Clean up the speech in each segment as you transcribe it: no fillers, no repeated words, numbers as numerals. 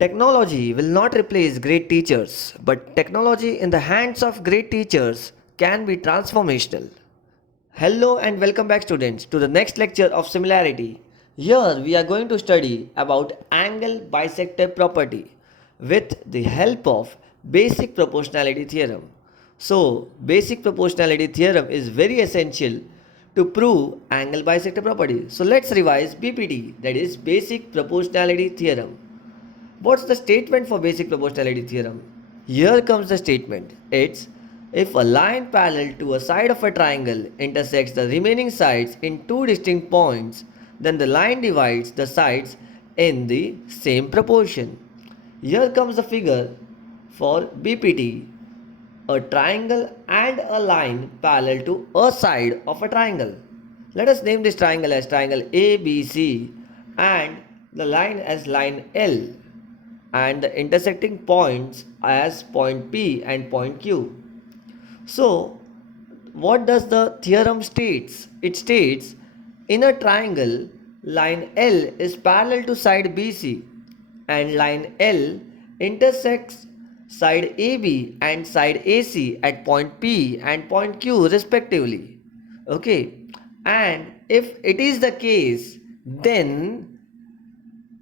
Technology will not replace great teachers, but technology in the hands of great teachers can be transformational. Hello and welcome back students to the next lecture of similarity. Here we are going to study about angle bisector property with the help of basic proportionality theorem. So basic proportionality theorem is very essential to prove angle bisector property. So let's revise BPT, that is basic proportionality theorem. What's the statement for basic proportionality theorem? Here comes the statement. It's if a line parallel to a side of a triangle intersects the remaining sides in two distinct points, then the line divides the sides in the same proportion. Here comes the figure for BPT, a triangle and a line parallel to a side of a triangle. Let us name this triangle as triangle ABC and the line as line L and the intersecting points as point P and point Q. So, what does the theorem states? It states in a triangle, line L is parallel to side BC and line L intersects side AB and side AC at point P and point Q respectively. Okay, and if it is the case, then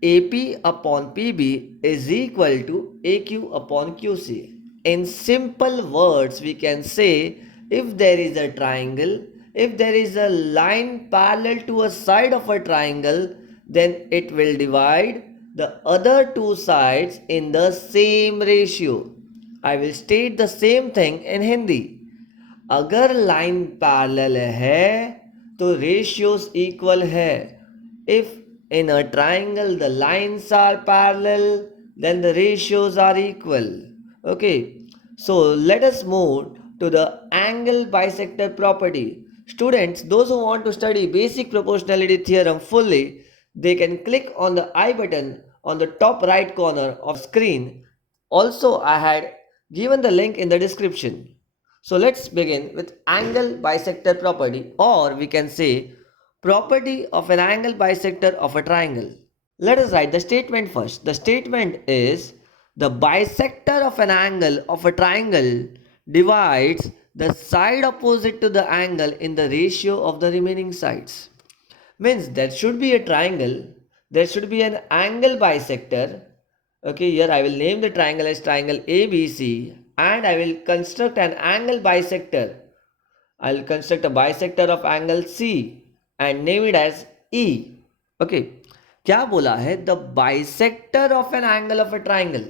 AP upon PB is equal to AQ upon QC. In simple words, we can say if there is a triangle, if there is a line parallel to a side of a triangle, then it will divide the other two sides in the same ratio. I will state the same thing in Hindi. अगर line parallel है तो ratios equal है. If in a triangle the lines are parallel, then the ratios are equal. Okay, so let us move to the angle bisector property. Students, those who want to study basic proportionality theorem fully, they can click on the I button on the top right corner of screen. Also, I had given the link in the description. So let's begin with angle bisector property, or we can say property of an angle bisector of a triangle. Let us write the statement first. The statement is the bisector of an angle of a triangle divides the side opposite to the angle in the ratio of the remaining sides. Means there should be a triangle, there should be an angle bisector. Okay, here I will name the triangle as triangle ABC and I will construct an angle bisector. I will construct a bisector of angle C and name it as E. Okay, क्या बोला है? The bisector of an angle of a triangle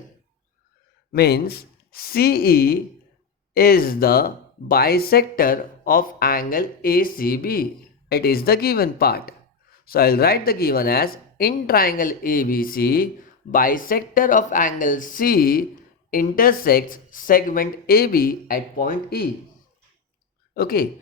means CE is the bisector of angle ACB. It is the given part. So I'll write the given as in triangle ABC, bisector of angle C intersects segment AB at point E. Okay,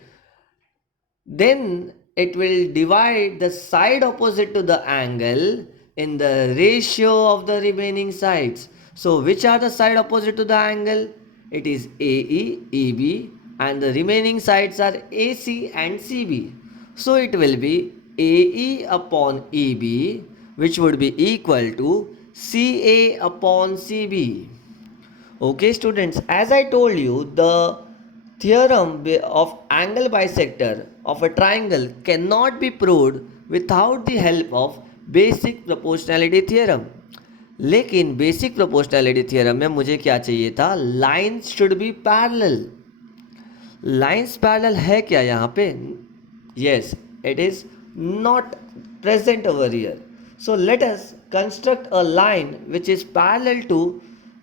then it will divide the side opposite to the angle in the ratio of the remaining sides. So which are the side opposite to the angle? It is AE, EB and the remaining sides are AC and CB. So it will be AE upon EB, which would be equal to CA upon CB. Okay students, as I told you, the theorem of angle bisector of a triangle cannot be proved without the help of basic proportionality theorem. लेकिन basic proportionality theorem में मुझे क्या चाहिए था? Lines should be parallel. Lines parallel है क्या यहाँ पे? Yes, it is not present over here. So let us construct a line which is parallel to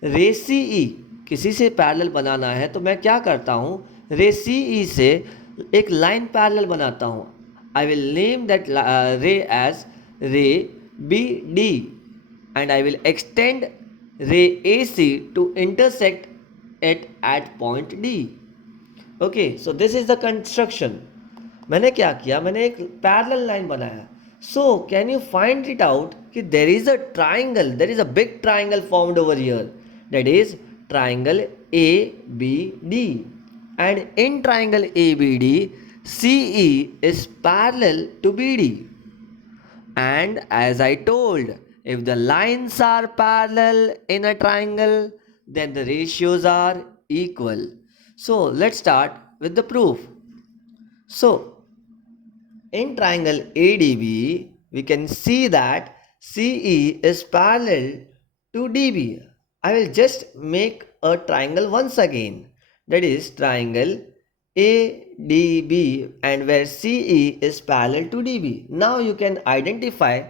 ray C ई. किसी से पैरेलल बनाना है तो मैं क्या करता हूँ? रे सी ई से एक लाइन पैरेलल बनाता हूँ. I will name that ray as ray B D and I will extend ray AC to intersect it at point D. Okay, so this is the construction. मैंने क्या किया? मैंने एक पैरेलल लाइन बनाया. So can you find it out कि there is a triangle, there is a big triangle formed over here, that is triangle ABD, and in triangle ABD CE is parallel to BD. And as I told, If the lines are parallel in a triangle, then the ratios are equal. So let's start with the proof. So in triangle ADB, we can see that CE is parallel to DB. I will just make a triangle once again. That is triangle ADB, and where CE is parallel to DB. Now you can identify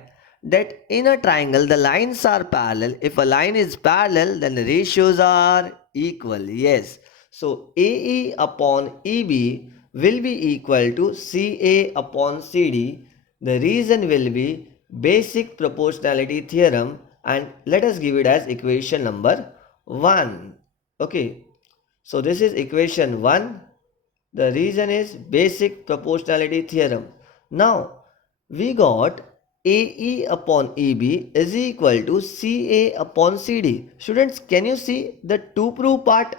that in a triangle the lines are parallel. If a line is parallel, then the ratios are equal. Yes. So AE upon EB will be equal to CA upon CD. The reason will be basic proportionality theorem, and let us give it as equation number 1. Okay. So this is equation 1. The reason is basic proportionality theorem. Now we got AE upon EB is equal to CA upon CD. Students, can you see the to prove part?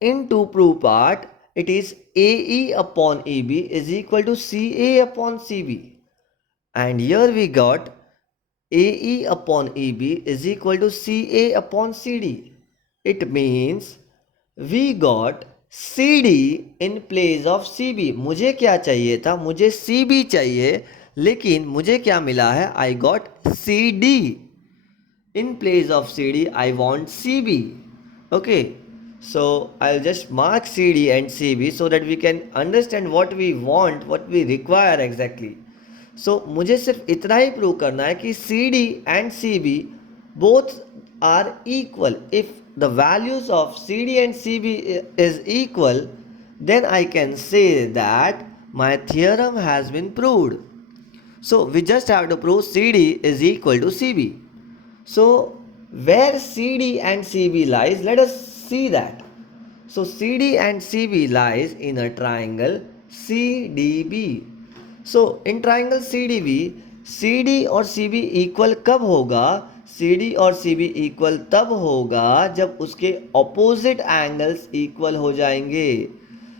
In to prove part, it is AE upon EB is equal to CA upon CB. And here we got AE upon EB is equal to CA upon CD. It means we got CD in place of CB. मुझे क्या चाहिए था? मुझे CB चाहिए, लेकिन मुझे क्या मिला है? I got CD. In place of CD, I want CB. Okay, so I'll just mark CD and CB so that we can understand what we want, what we require exactly. So मुझे सिर्फ इतना ही prove करना है कि CD and CB both are equal. If the values of CD and CB is equal, then I can say that my theorem has been proved. So we just have to prove CD is equal to CB. So where CD and CB lies, let us see that. So CD and CB lies in a triangle CDB. So in triangle CDB, CD और CB equal कब होगा? CD और CB equal तब होगा जब उसके opposite angles equal हो जाएंगे.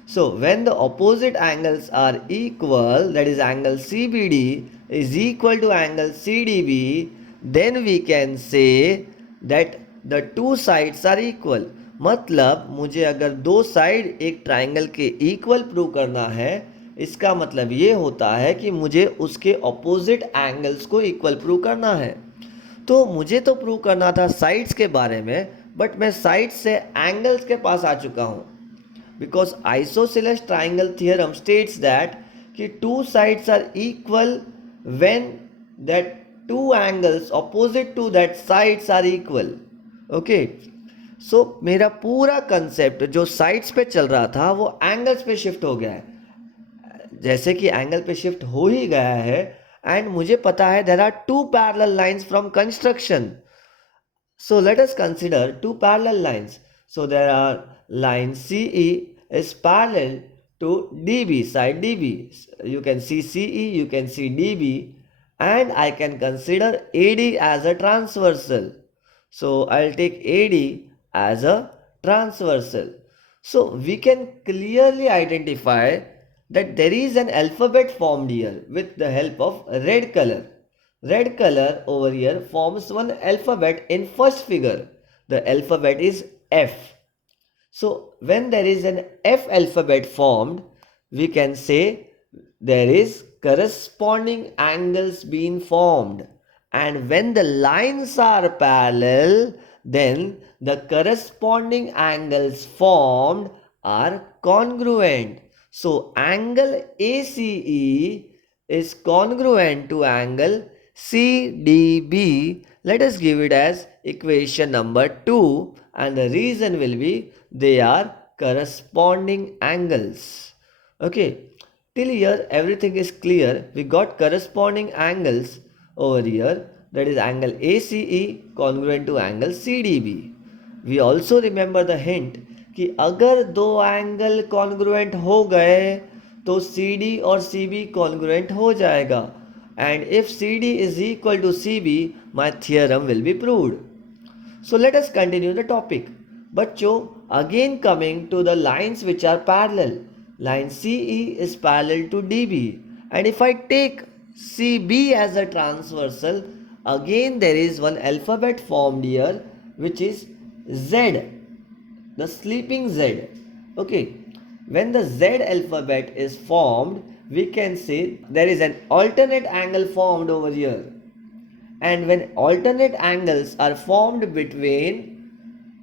So when the opposite angles are equal, that is angle CBD is equal to angle CDB, then we can say that the two sides are equal. मतलब मुझे अगर दो साइड एक ट्राइंगल के equal prove करना है, इसका मतलब ये होता है कि मुझे उसके ऑपोजिट एंगल्स को इक्वल प्रूव करना है. तो मुझे तो प्रूव करना था साइड्स के बारे में, बट मैं साइड्स से एंगल्स के पास आ चुका हूँ. Because isosceles triangle theorem states that कि two sides are equal when that two angles opposite to that sides are equal. Okay, so मेरा पूरा कंसेप्ट जो साइड्स पे चल रहा था वो एंगल्स पे शिफ्ट हो गया है. जैसे कि एंगल पे शिफ्ट हो ही गया है, एंड मुझे पता है there are two parallel lines from construction. So let us consider two parallel lines. So there are line CE is parallel to DB, side DB. You can see CE, you can see DB, and I can consider AD as a transversal. So I'll take AD as a transversal. So we can clearly identify that there is an alphabet formed here with the help of red color. Red color over here forms one alphabet in first figure. The alphabet is F. So when there is an F alphabet formed, we can say there is corresponding angles being formed. And when the lines are parallel, then the corresponding angles formed are congruent. So angle ACE is congruent to angle CDB. Let us give it as equation number 2, and the reason will be they are corresponding angles. Okay, till here everything is clear. We got corresponding angles over here, that is angle ACE congruent to angle CDB. We also remember the hint कि अगर दो angle congruent हो गए तो CD और CB congruent हो जाएगा. And if CD is equal to CB, my theorem will be proved. So let us continue the topic. बच्चों, again coming to the lines which are parallel. Line CE is parallel to DB. And if I take CB as a transversal, Again, there is one alphabet formed here, which is Z, the sleeping Z. Okay, when the Z alphabet is formed, we can say there is an alternate angle formed over here. And when alternate angles are formed between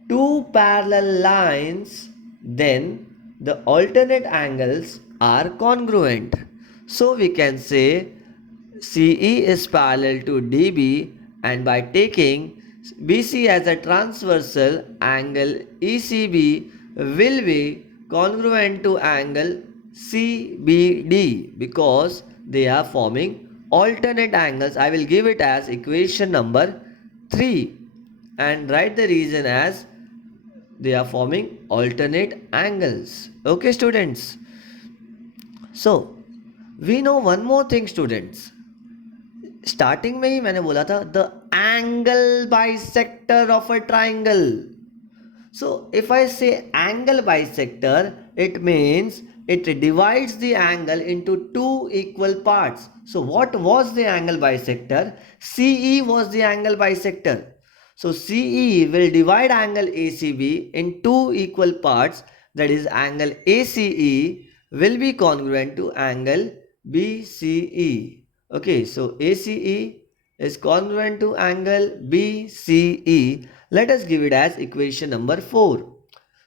two parallel lines, then the alternate angles are congruent. So we can say CE is parallel to DB, and by taking BC as a transversal, angle ECB will be congruent to angle CBD because they are forming alternate angles. I will give it as equation number 3 and write the reason as they are forming alternate angles. Okay, students. So, we know one more thing, students. Starting में ही मैंने बोला था the angle bisector of a triangle. So if I say angle bisector, it means it divides the angle into two equal parts. So what was the angle bisector? CE was the angle bisector. So CE will divide angle ACB in two equal parts. That is, angle ACE will be congruent to angle BCE. Okay, so ACE is congruent to angle BCE. Let us give it as equation number 4.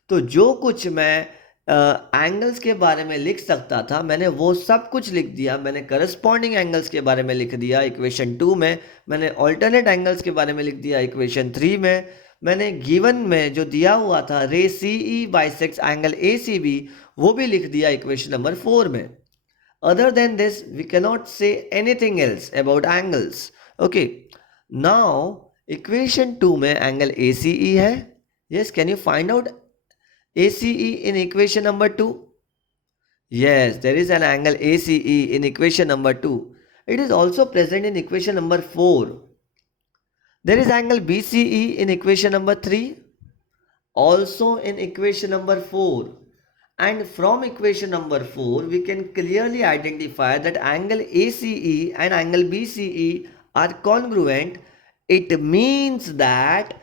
तो जो कुछ मैं angles के बारे में लिख सकता था मैंने वो सब कुछ लिख दिया. मैंने करस्पॉन्डिंग एंगल्स के बारे में लिख दिया इक्वेशन 2 में. मैंने ऑल्टरनेट एंगल्स के बारे में लिख दिया इक्वेशन 3 में. मैंने गिवन में जो दिया हुआ था रे CE बाइसेक्ट्स एंगल ACB वो भी लिख दिया इक्वेशन नंबर 4 में. Other than this, we cannot say anything else about angles. Okay. Now, equation 2 में angle ACE है. Yes, can you find out ACE in equation number 2? Yes, there is an angle ACE in equation number 2. It is also present in equation number 4. There is angle BCE in equation number 3. Also in equation number 4. And from equation number 4, we can clearly identify that angle ACE and angle BCE are congruent. It means that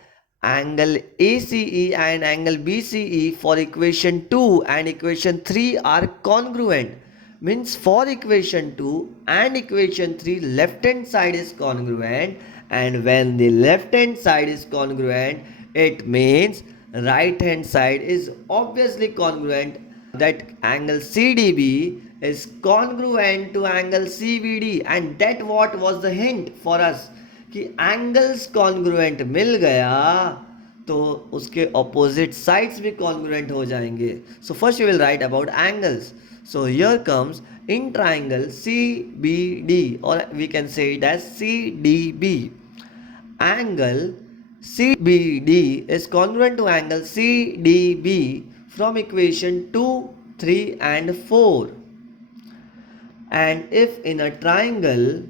angle ACE and angle BCE for equation 2 and equation 3 are congruent. Means for equation 2 and equation 3, left hand side is congruent, and when the left hand side is congruent, it means right hand side is obviously congruent. That angle CDB is congruent to angle CBD, and that what was the hint for us कि angles congruent मिल गया तो उसके opposite sides भी congruent हो जाएंगे. So first we will write about angles. So here comes in triangle CBD, or we can say it as CDB. Angle CBD is congruent to angle CDB from equation 2, 3 and 4. And if in a triangle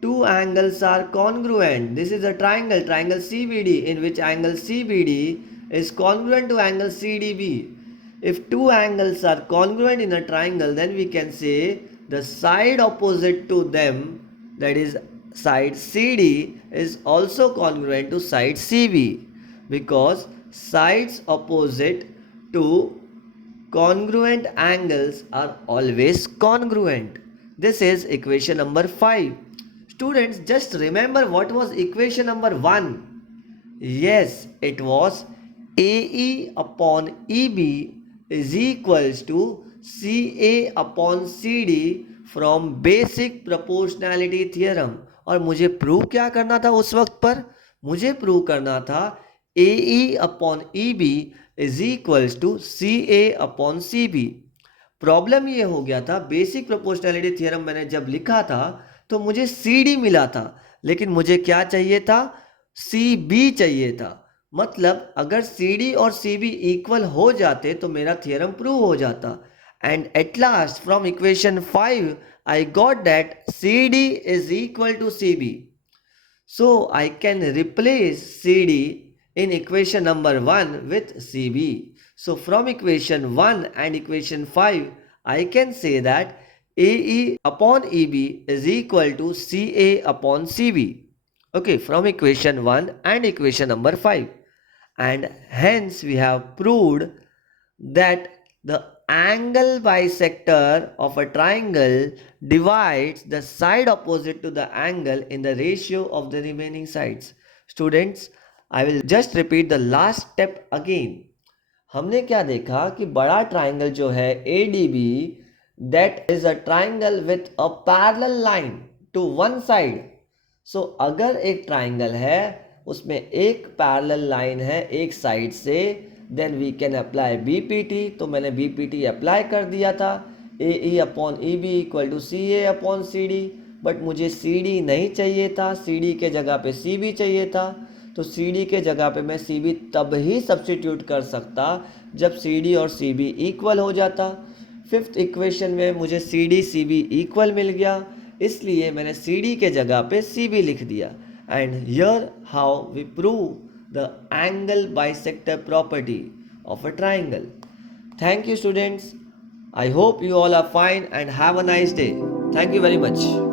two angles are congruent, this is a triangle CBD, in which angle CBD is congruent to angle CDB. If two angles are congruent in a triangle, then we can say the side opposite to them, that is side CD, is also congruent to side CB, because sides opposite to congruent angles are always congruent. This is equation number 5. Students, just remember what was equation number 1. Yes, it was AE upon EB is equals to CA upon CD from basic proportionality theorem. और मुझे prove क्या करना था उस वक्त पर? मुझे prove करना था AE upon EB is equals to CA upon CB. Problem ये हो गया था, बेसिक प्रोपोर्शनैलिटी थ्योरम मैंने जब लिखा था तो मुझे CD मिला था, लेकिन मुझे क्या चाहिए था? CB चाहिए था. मतलब अगर CD और CB इक्वल हो जाते तो मेरा थ्योरम प्रूव हो जाता. And at last from equation 5 I got that CD is equal to CB. So I can replace CD in equation number 1 with CB. So from equation 1 and equation 5, I can say that AE upon EB is equal to CA upon CB. Okay, from equation 1 and equation number 5. And hence we have proved that the angle bisector of a triangle divides the side opposite to the angle in the ratio of the remaining sides. Students, I will just repeat the last step again. हमने क्या देखा कि बड़ा triangle जो है A D B that is a triangle with a parallel line to one side. So अगर एक triangle है उसमें एक पैरेलल लाइन है एक साइड से, then we can apply BPT. तो मैंने बीपीटी अप्लाई कर दिया था. A E upon E B equal to C A upon C D. But मुझे सी डी नहीं चाहिए था, सी डी के जगह पे सी बी चाहिए था. तो सी डी के जगह पे मैं सी बी तब ही सब्सटीट्यूट कर सकता जब सी डी और सी बी इक्वल हो जाता. फिफ्थ इक्वेशन में मुझे C D C B equal मिल गया, इसलिए मैंने सी डी के जगह पे सी बी लिख दिया. And here how we prove the angle bisector property of a triangle. Thank you, students. I hope you all are fine and have a nice day. Thank you very much.